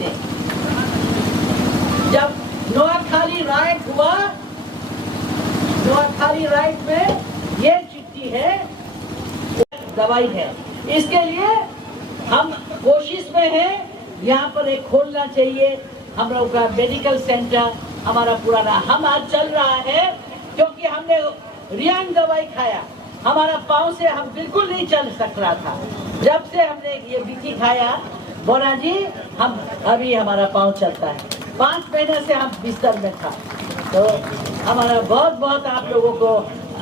ने जब नोआखाली राइट हुआ, नोआखाली राइट में ये चिट्ठी है, दवाई है। इसके लिए हम कोशिश में हैं, यहाँ पर एक खोलना चाहिए हम लोग का मेडिकल सेंटर। हमारा पुराना हम आज चल रहा है क्योंकि हमने रियांग दवाई खाया, हमारा पाँव से हम बिल्कुल नहीं चल सक रहा था। जब से हमने ये बीटी खाया बोना जी, हम अभी हमारा पाँव चलता है। 5 महीने से हम बिस्तर में था। तो हमारा बहुत बहुत आप लोगों को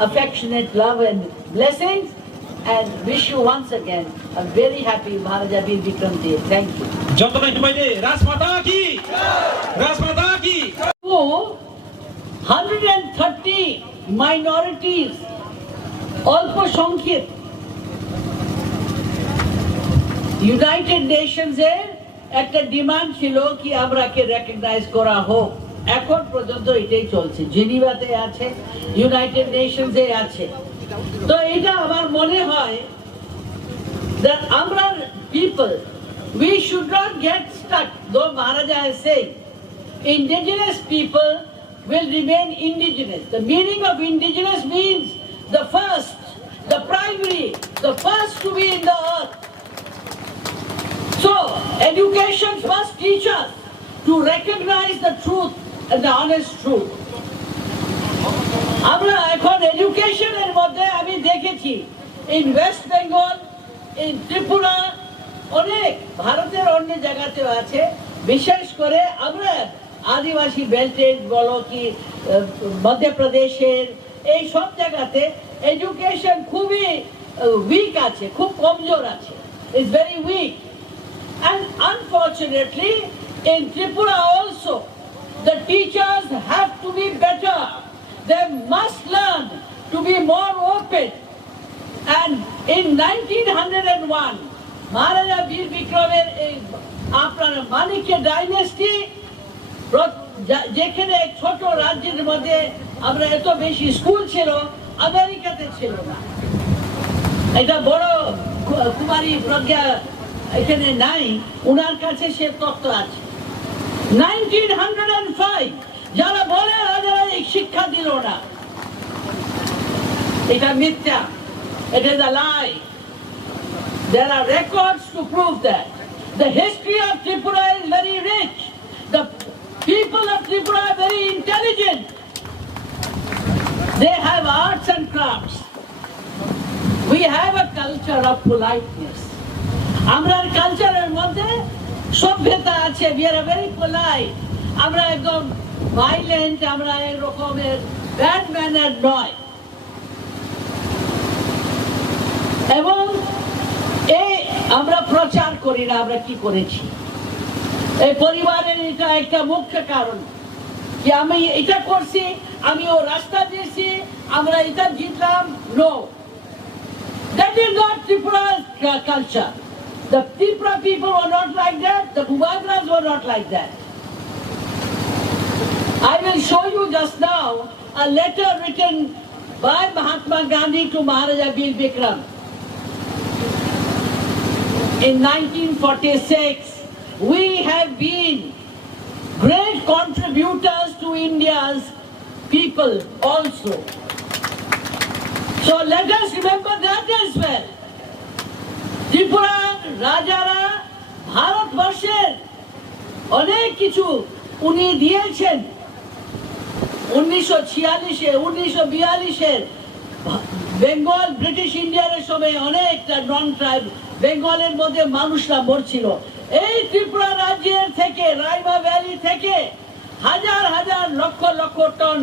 affectionate love and blessings and wish you once again a very happy Maharaja Veer Vikram Day. Thank you. जतनै मैले राजमाता की, राजमाता की। 130 minorities অল্পসংখ্যক ইউনাইটেড নেশনসের একটা ডিমান্ড ছিল কি আমরাকে রেকগনাইজ করা হোক। এখন পর্যন্ত এটাই চলছে, জেনিভাতে আছে, ইউনাইটেড নেশনসে আছে। তো এটা আমার মনে হয় that আমরা people we should not get stuck, though Maharaja has said indigenous people will remain indigenous. The meaning of indigenous means the first, the primary, the first to be in the earth. So education must teach us to recognize the truth and the honest truth. আমরা এখন এডুকেশনের মধ্যে আমি দেখেছি in West Bengal, in Tripura, অনেক ভারতের অন্য জায়গাতেও আছে। বিশেষ করে আমরা আদিবাসী বেল্টের বলো কি মধ্যপ্রদেশের এই সব জায়গাতে এডুকেশন খুবই উইক আছে, খুব কমজোর আছে, is very weak. And unfortunately in Tripura also the teachers have to be better. They must learn to be more open. And in 1901, Maharaja Veer Vikramer আপনার মানিক্য ডাইনেস্টি, যেখানে এক ছোট রাজ্যের মধ্যে আমরা এত বেশি স্কুল ছিল, আমেরিকাতে ছিল না। এটা বড় কুমারী প্রজ্ঞা এখানে নাই, উনার কাছে সে তত্ত্ব আছে। 1905 যারা বলে রাজারা শিক্ষা দিল না, এটা মিথ্যা, it is a lie. There are records to prove that. The history of Tripura is very rich. The people of Tripura are very intelligent. They have arts and crafts. We have a culture of politeness. আমরার কালচারের মধ্যে সভ্যতা আছে, we are very polite. আমরা একদম valiant, আমরা এক রকমের ব্যাড ম্যানার নয়। এবং এই আমরা প্রচার করি না, আমরা কি করেছি এই পরিবারের, এটা একটা মুখ্য কারণ কি আমি এটা করছি, আমি ও রাস্তা দিয়েছি, আমরা এটা জিতলাম। No, that is not Tripura's culture. The Tripura people were not like that. The Bhubagras were not like that. I will show you just now a letter written by Mahatma Gandhi to Maharaja Veer Vikram. In 1946, we have been great contributors to India's people also. So let us remember that as well. Tripura রাজারা ভারতবর্ষের অনেক কিছু উনি দিয়েছেন। 1946-এ 1942-এর Bengal British ইন্ডিয়ার সময় অনেকটা নন tribe বেঙ্গলের মধ্যে মানুষরা মরছিল। এই ত্রিপুরা রাজ্যের থেকে, রাইমা ভ্যালি থেকে হাজার হাজার লক্ষ লক্ষ টন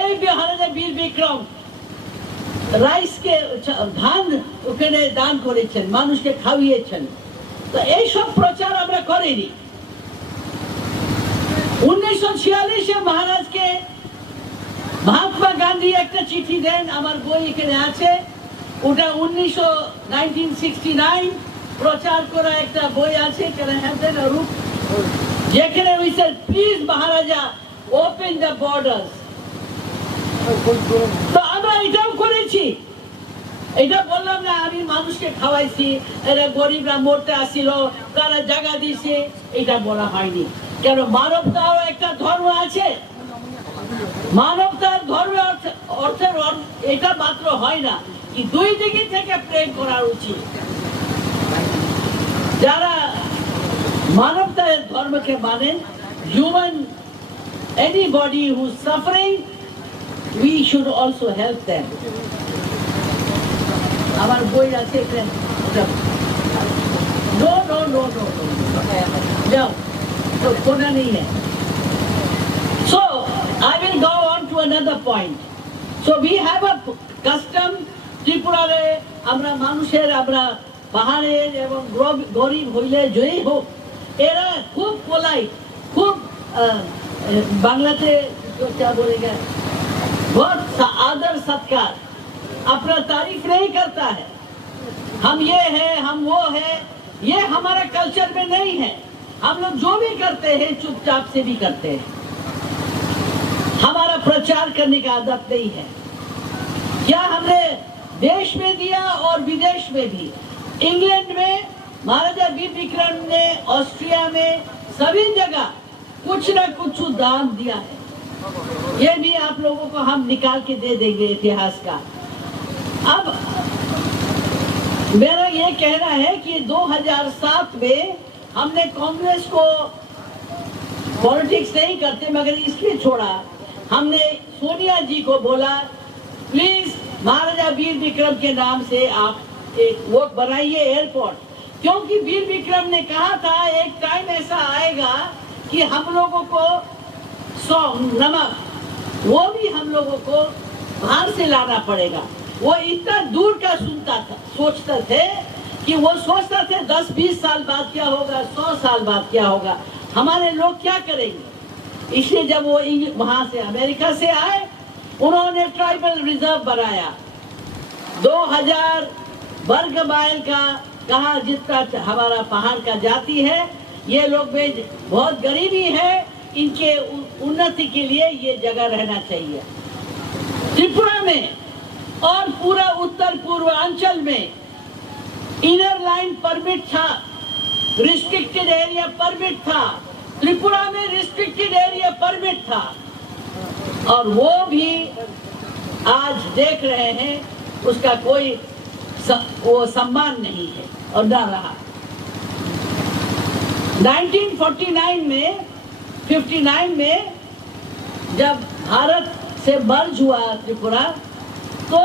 এই মহারাজা বীর বিক্রম রাইসকে, ধান ওখানে দান করেছেন, মানুষকে খাওয়িয়েছেন। তো এইসব প্রচার আমরা করিনি। 1946-এ মহারাজকে মহাত্মা গান্ধী একটা চিঠি দেন, আমার বই এখানে আছে, ওটা 1969 প্রচার করা একটা বই আছে, যেখানে we said please Maharaja open the borders. তো আমরা এটাও করেছি। এটা বললাম না আমি মানুষকে খাওয়াইছি, এরা গরিবরা মরতে আসিল, তারা জায়গা দিছে, এটা বলা হয়নি। কেন মানবতাও একটা ধর্ম আছে, মানবতার ধর্মের অর্থের এটা মাত্র হয় না কি দুই দিকে থেকে প্রেম করা উচিত। যারা মানবতার ধর্মকে মানেন, human anybody who's suffering, we should also help them. আমার বই আছে, नो नो नो नो जाओ तो खोना नहीं है। So I will go on to another point. So we have a custom ত্রিপুরারে আমরা মানুষের আমরা পাহাড়ের এবং গরিব হইলে জয়ী হোক, এরা খুব পোলাইট, खूब बांग्लाते तो क्या बोलेगा, बहुत आदर सत्कार, अपना तारीफ नहीं करता है। हम ये है, हम वो है, ये हमारा कल्चर में नहीं है। हम लोग जो भी करते हैं चुपचाप से भी करते हैं, हमारा प्रचार करने का आदत नहीं है। क्या हमने देश में दिया और विदेश में भी, इंग्लैंड में महाराजा वीर विक्रम ने, ऑस्ट्रिया में, सभी जगह कुछ न कुछ दान दिया है। ये भी आप लोगों को हम निकाल के दे देंगे इतिहास का। अब मेरा ये कहना है कि 2007 में हमने कांग्रेस को, पॉलिटिक्स नहीं करते मगर इसलिए छोड़ा, हमने सोनिया जी को बोला प्लीज महाराजा वीर विक्रम के नाम से आप एक वो बनाइए एयरपोर्ट, क्योंकि वीर विक्रम ने कहा था एक टाइम ऐसा आएगा कि हम लोगों को नमक वो भी हम लोगों को बाहर से लाना पड़ेगा। वो इतना दूर का सुनता था, सोचते थे कि वो सोचता थे 10-20 साल बाद क्या होगा, 100 साल बाद क्या होगा, हमारे लोग क्या करेंगे। इसलिए जब वो वहां से अमेरिका से आए, उन्होंने ट्राइबल रिजर्व बनाया, 2000 वर्ग माइल का, कहा जितना हमारा पहाड़ का जाति है, ये लोग में बहुत गरीबी है, इनके उन्नति के लिए ये जगह रहना चाहिए। त्रिपुरा में और पूरा उत्तर पूर्वांचल में इनर लाइन परमिट था, रिस्ट्रिक्टेड एरिया परमिट था, त्रिपुरा में रिस्ट्रिक्टेड एरिया परमिट था, और वो भी आज देख रहे हैं उसका कोई वो सम्मान नहीं है और ना रहा। 1949 में 59 में जब भारत से मर्ज हुआ त्रिपुरा, तो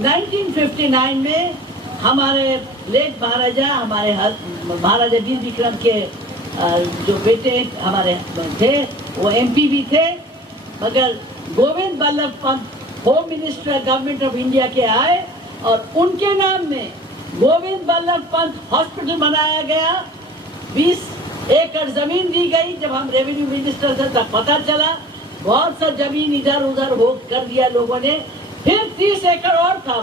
1959 में हमारे लेट महाराजा, हमारे महाराजा वीर विक्रम के जो बेटे हमारे थे वो एमपी भी थे, मगर Govind Ballabh Pant home minister government of India के आए और उनके नाम में गोविंद बल्लभ पंत हॉस्पिटल बनाया गया। 20 एकड़ जमीन दी गई। जब हम रेवेन्यू मिनिस्टर थे तब पता चला बहुत सा जमीन इधर उधर हो कर दिया लोगों ने। फिर 30 एकड़ और था,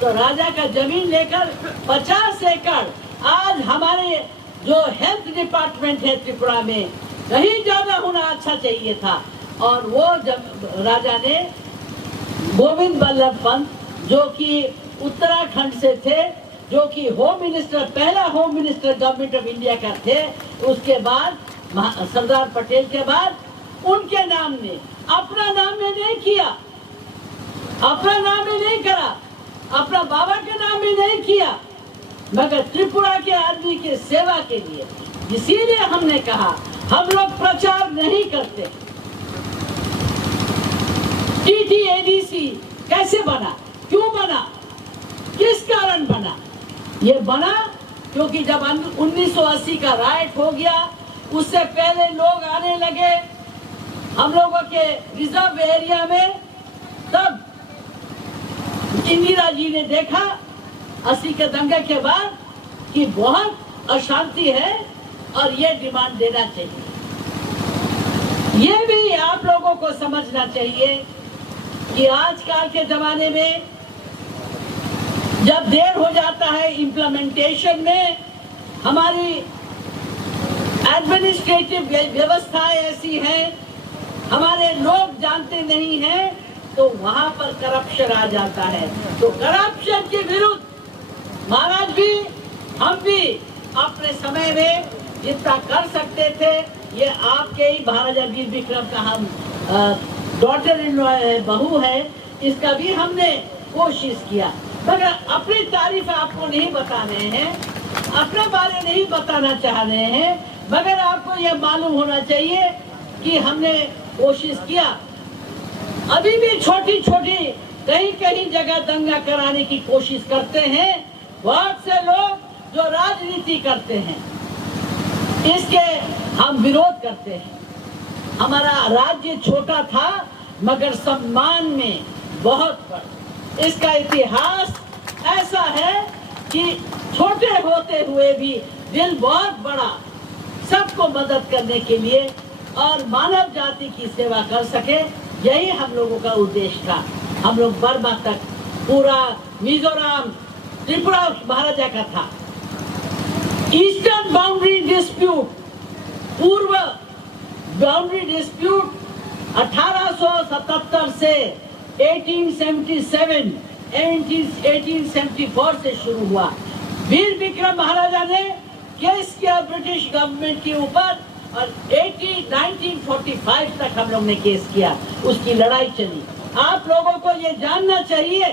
तो राजा का जमीन लेकर 50 एकड़ आज हमारे जो हेल्थ डिपार्टमेंट है त्रिपुरा में कहीं ज्यादा होना अच्छा चाहिए था। और वो जब राजा ने गोविंद बल्लभ पंत जो कि उत्तराखंड से थे, जो कि होम मिनिस्टर, पहला home minister government of India का थे, उसके बाद सरदार पटेल के बाद उनके नाम ने, अपना नाम में नहीं किया, अपना नाम में नहीं करा, अपना बाबा के नाम में नहीं किया, मगर त्रिपुरा के आदमी के सेवा के लिए। इसीलिए हमने कहा हम लोग प्रचार नहीं करते। TTADC कैसे बना, क्यों बना, किस कारण बना? ये बना क्योंकि जब 1980 का राइट हो गया, उससे पहले लोग आने लगे हम लोगों के रिजर्व एरिया में। तब इंदिरा जी ने देखा 80 के दंगे के बाद कि बहुत अशांति है और ये डिमांड देना चाहिए। ये भी आप लोगों को समझना चाहिए कि आजकल के जमाने में जब देर हो जाता है इम्प्लीमेंटेशन में, हमारी एडमिनिस्ट्रेटिव व्यवस्थाएं ऐसी हैं, हमारे लोग जानते नहीं हैं तो वहां पर करप्शन आ जाता है। तो करप्शन के विरुद्ध महाराज भी हम भी अपने समय में जितना कर सकते थे, ये आपके ही महाराजा वीर विक्रम का हम डॉटर इन लॉ है, बहू है, इसका भी हमने कोशिश किया। मगर अपनी तारीफ आपको नहीं बता रहे हैं, अपने बारे नहीं बताना चाह रहे हैं, मगर आपको यह मालूम होना चाहिए कि हमने कोशिश किया। अभी भी छोटी छोटी कहीं कहीं जगह दंगा कराने की कोशिश करते हैं बहुत से लोग जो राजनीति करते हैं, इसके हम विरोध करते हैं। हमारा राज्य छोटा था मगर सम्मान में बहुत बड़ा। इसका इतिहास ऐसा है कि छोटे होते हुए भी दिल बहुत बड़ा, सबको मदद करने के लिए और मानव जाति की सेवा कर सके, यही हम लोगों का उद्देश्य था। हम लोग बर्मा तक पूरा मिजोरम त्रिपुरा महाराजा का था। ईस्टर्न बाउंड्री डिस्प्यूट, पूर्व बाउंड्री डिस्प्यूट 1877 से 1877 1874 से शुरू हुआ। वीर विक्रम महाराजा ने केस किया ब्रिटिश गवर्नमेंट के ऊपर और 1945 तक हम लोग ने केस किया, उसकी लड़ाई चली। आप लोगों को ये जानना चाहिए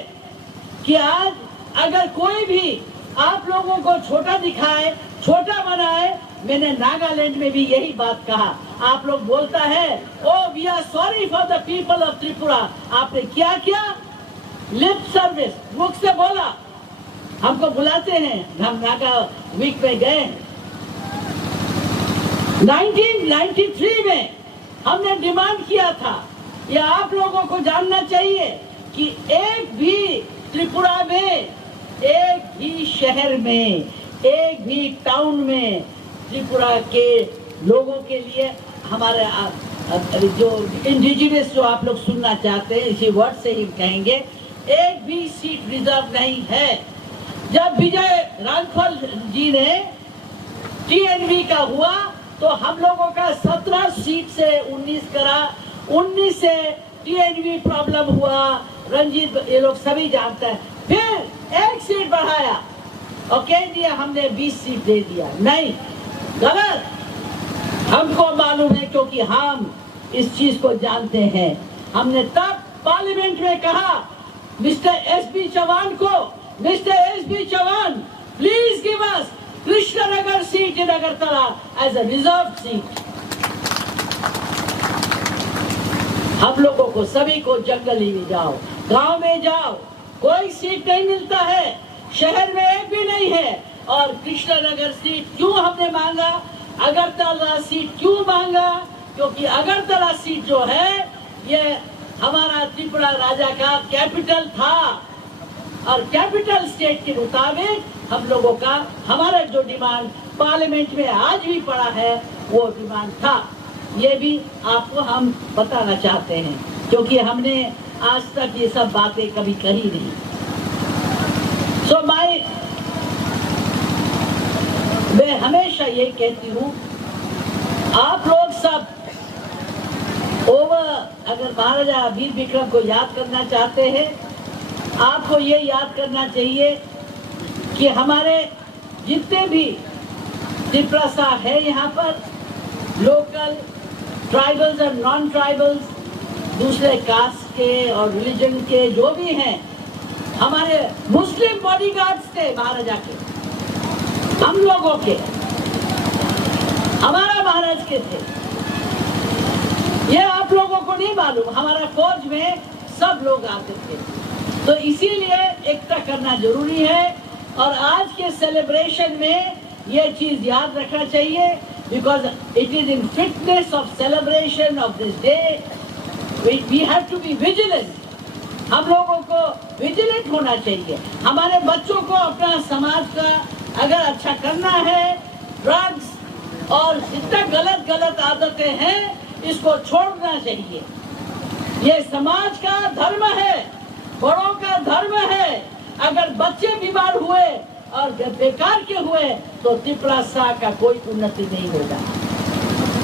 कि आज अगर कोई भी आप लोगों को छोटा दिखाए, छोटा बनाए, मैंने नागालैंड में भी यही बात कहा। आप लोग बोलता है oh we are sorry for the people of Tripura. आपने क्या किया? लिप सर्विस, मुख से बोला। हमको बुलाते हैं, हम नागा वीक में गए। 1993 में हमने डिमांड किया था, ये आप लोगों को जानना चाहिए कि एक भी त्रिपुरा में, एक भी शहर में, एक भी टाउन में त्रिपुरा के लोगों के लिए हमारे जो इंडिजिनस जो आप लोग सुनना चाहते हैं, इसी वर्ड से ही कहेंगे, एक भी सीट रिजर्व नहीं है। जब विजय रांखल जी ने टीएनवी का हुआ तो हम लोगों का 17 सीट से 19 करा, 19 से टीएनवी प्रॉब्लम हुआ, रंजीत ये लोग सभी जानते हैं। फिर एक सीट बढ़ाया और कह दिया हमने 20 सीट दे दिया। नहीं, गलत। हमको मालूम है क्योंकि हम इस चीज को जानते हैं। हमने तब पार्लियामेंट में कहा मिस्टर एसबी चौहान को, mister SB Chauhan please give us Krishnanagar seat in Agartala as a reserve seat. हम लोगों को सभी को जंगल में जाओ, गांव में जाओ, कोई सीट नहीं मिलता है, शहर में एक भी नहीं है। और कृष्णनगर सीट क्यों हमने मांगा, अगरतला सीट क्यों मांगा? क्योंकि अगरतला सीट जो है ये हमारा त्रिपुरा राजा का कैपिटल था और कैपिटल स्टेट के मुताबिक हम लोगों का हमारा जो डिमांड पार्लियामेंट में आज भी पड़ा है वो डिमांड था। ये भी आपको हम बताना चाहते हैं क्योंकि हमने आज तक ये सब बातें कभी कही नहीं। सो मैं हमेशा ये कहती हूँ, आप लोग सब अगर महाराजा वीर विक्रम को याद करना चाहते हैं, आपको ये याद करना चाहिए कि हमारे जितने भी त्रिपुरा है यहाँ पर, लोकल ट्राइबल्स और नॉन ट्राइबल्स, दूसरे कास्ट के और रिलीजन के जो भी हैं, हमारे मुस्लिम बॉडीगार्ड्स थे महाराजा के, हम लोगों के, हमारा महाराज के थे। ये आप लोगों को नहीं मालूम, हमारा फौज में सब लोग आते थे। तो इसीलिए एकता करना जरूरी है और आज के सेलिब्रेशन में ये चीज याद रखना चाहिए because it is in fitness of celebration of this day we have to be vigilant. हम लोगों को विजिलेंट होना चाहिए। हमारे बच्चों को अपना समाज का अगर अच्छा करना है, ड्रग्स और जितना गलत आदतें हैं इसको छोड़ना चाहिए। ये समाज का धर्म है, बड़ों का धर्म है। अगर बच्चे बीमार हुए और बेकार के हुए तो त्रिपुरा का कोई उन्नति नहीं होगा।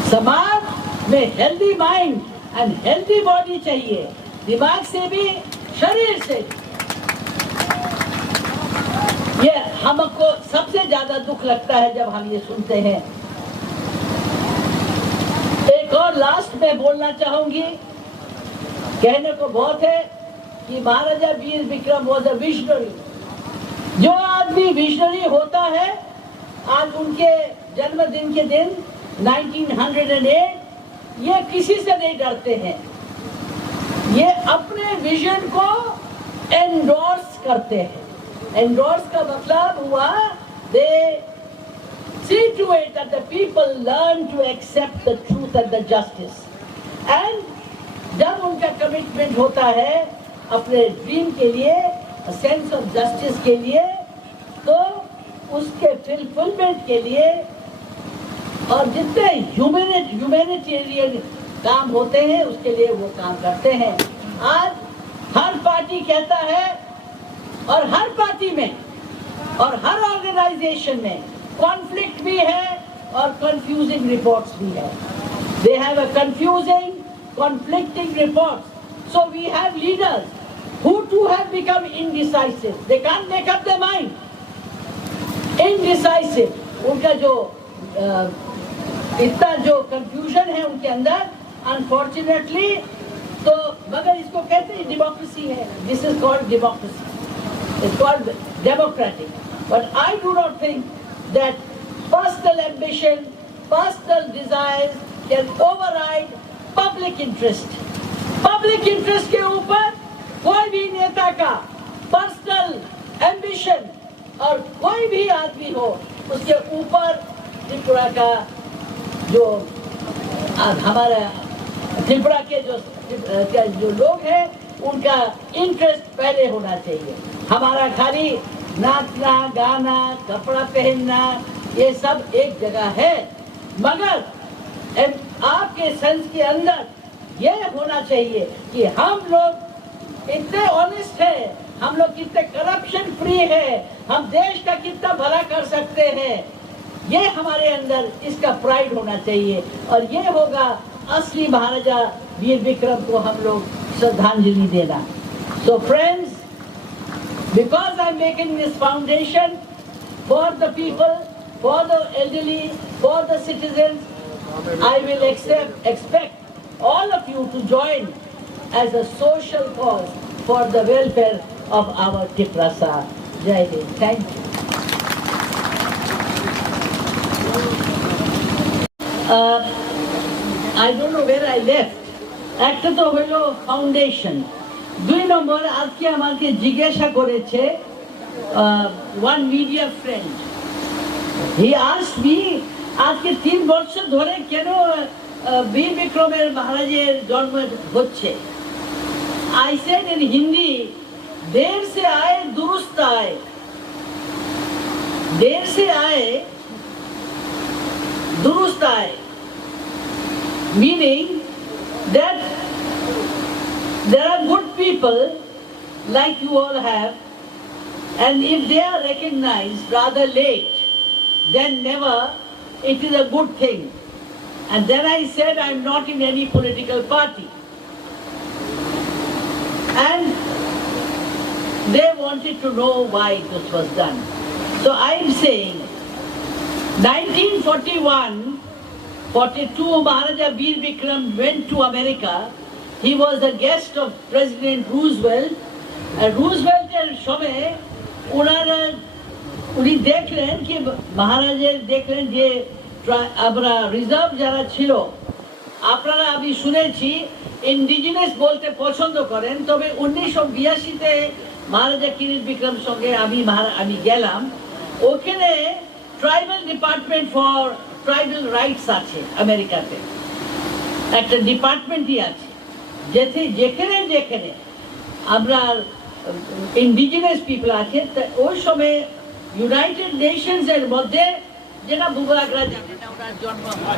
समाज में healthy mind and healthy body चाहिए। दिमाग से भी, शरीर से भी। ये हमको सबसे ज्यादा दुख लगता है जब हम ये सुनते हैं। एक और लास्ट में बोलना चाहूंगी, कहने को बहुत है कि Maharaja Bir Vikram was a visionary. जो आदमी विजनरी होता है, आज उनके जन्मदिन के दिन 1908, ये किसी से नहीं डरते हैं। ये अपने विजन को एंडोर्स करते हैं। एंडोर्स का मतलब हुआ दे see to it that the people learn to accept the truth and the justice. And जब उनका कमिटमेंट होता है अपने ड्रीम के लिए, सेंस ऑफ जस्टिस के लिए, तो उसके फुलफिलमेंट के लिए और जितने ह्यूमैनिटेरियन काम होते हैं उसके लिए वो काम करते हैं। आज हर पार्टी कहता है, और हर पार्टी में और हर ऑर्गेनाइजेशन में कॉन्फ्लिक्ट भी है और कंफ्यूजिंग रिपोर्ट्स भी है। They have a confusing, conflicting reports. So we have leaders who too have become indecisive. They can't make up their mind. Indecisive. उनका जो इतना जो confusion है उनके अंदर, unfortunately, तो मगर इसको कहते हैं democracy है. This is called democracy. It's called democratic. But I do not think that personal ambition, personal desires can override public interest. Public interest के ऊपर कोई भी नेता का पर्सनल एम्बिशन और कोई भी आदमी हो, उसके ऊपर त्रिपुरा का जो हमारा त्रिपुरा के जो लोग हैं उनका इंटरेस्ट पहले होना चाहिए। हमारा खाली नाचना, गाना, कपड़ा पहनना ये सब एक जगह है, मगर आपके सेंस के अंदर ये होना चाहिए कि हम लोग इतने ऑनेस्ट हैं, हम लोग कितने करप्शन फ्री है, हम देश का कितना भला कर सकते हैं, ये हमारे अंदर इसका प्राइड होना चाहिए। और ये होगा असली महाराजा वीर विक्रम को हम लोग श्रद्धांजलि देना। So friends, because I'm making this foundation for the people, for the elderly, for the citizens, I will expect all of you to join as a social cause for the welfare of our Tiprasa. Jai Hind. Thank you. I don't know where I left. একটা তো হলো foundation. 2 নম্বর আজকে আমাকে জিজ্ঞাসা করেছে one media friend. He asked me আজকে 3 বছর ধরে কেন वीर विक्रमेर महाराजेर जन्म होच्छे। I said in Hindi, देर से आए दुरुस्त आए, देर से आए दुरुस्त आए, meaning that there are good people like you all have, and if they are recognized rather late than never, it is a good thing. And then I said I'm not in any political party. And they wanted to know why this was done. So I'm saying 1941, 42 Maharaja Veer Vikram went to America. He was a guest of President Roosevelt. And Roosevelt সময় ওনারা উনি দেখলেন কি মহারাজের দেখলেন যে আমরা reserve যারা ছিল, আপনারা আমি শুনেছি ইন্ডিজিনাস বলতে পছন্দ করেন, তবে 1982-তে মহারাজা কিরিট বিক্রম সঙ্গে আমি গেলাম, ওখানে tribal department for tribal rights আছে আমেরিকাতে, একটা ডিপার্টমেন্টই আছে যেখানে যেখানে আমরা ইন্ডিজিনাস পিপল আছে। ওই সময় ইউনাইটেড নেশনস এর মধ্যে যেটা বুবাগরা জানে না ওনার জন্ম হয়।